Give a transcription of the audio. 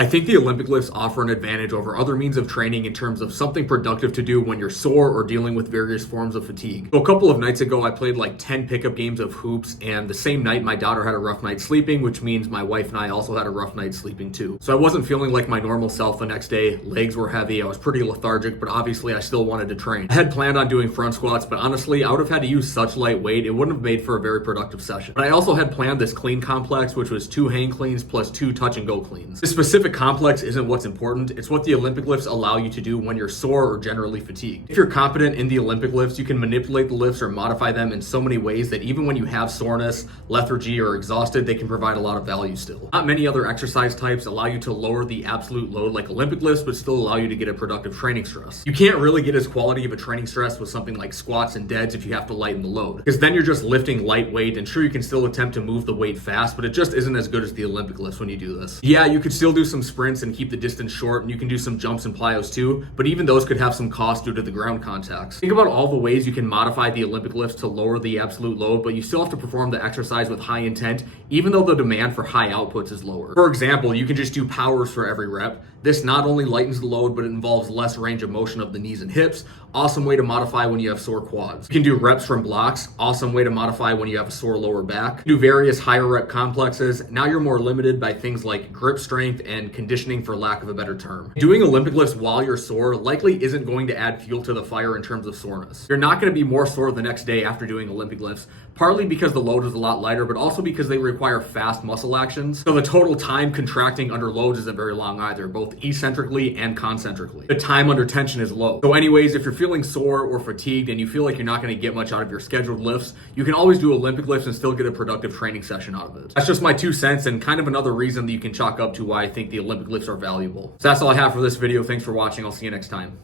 I think the Olympic lifts offer an advantage over other means of training in terms of something productive to do when you're sore or dealing with various forms of fatigue. So a couple of nights ago, I played like 10 pickup games of hoops, and the same night my daughter had a rough night sleeping, which means my wife and I also had a rough night sleeping too. So I wasn't feeling like my normal self the next day. Legs were heavy, I was pretty lethargic, but obviously I still wanted to train. I had planned on doing front squats, but honestly, I would have had to use such light weight, it wouldn't have made for a very productive session. But I also had planned this clean complex, which was 2 hang cleans plus 2 touch and go cleans. This specific complex isn't what's important, it's what the Olympic lifts allow you to do when you're sore or generally fatigued. If you're competent in the Olympic lifts, you can manipulate the lifts or modify them in so many ways that even when you have soreness, lethargy, or exhausted, they can provide a lot of value still. Not many other exercise types allow you to lower the absolute load like Olympic lifts, but still allow you to get a productive training stress. You can't really get as quality of a training stress with something like squats and deads if you have to lighten the load, because then you're just lifting lightweight, and sure, you can still attempt to move the weight fast, but it just isn't as good as the Olympic lifts when you do this. Yeah, you could still do some sprints and keep the distance short, and you can do some jumps and plyos too, but even those could have some cost due to the ground contacts. Think about all the ways you can modify the Olympic lifts to lower the absolute load, but you still have to perform the exercise with high intent, even though the demand for high outputs is lower. For example, you can just do powers for every rep. This not only lightens the load, but it involves less range of motion of the knees and hips. Awesome way to modify when you have sore quads. You can do reps from blocks. Awesome way to modify when you have a sore lower back. Do various higher rep complexes. Now you're more limited by things like grip strength and conditioning, for lack of a better term. Doing Olympic lifts while you're sore likely isn't going to add fuel to the fire in terms of soreness. You're not going to be more sore the next day after doing Olympic lifts, partly because the load is a lot lighter, but also because they require fast muscle actions. So the total time contracting under loads isn't very long either, both eccentrically and concentrically. The time under tension is low. So anyways, if you're feeling sore or fatigued and you feel like you're not going to get much out of your scheduled lifts, you can always do Olympic lifts and still get a productive training session out of it. That's just my 2 cents and kind of another reason that you can chalk up to why I think the Olympic lifts are valuable. So that's all I have for this video. Thanks for watching. I'll see you next time.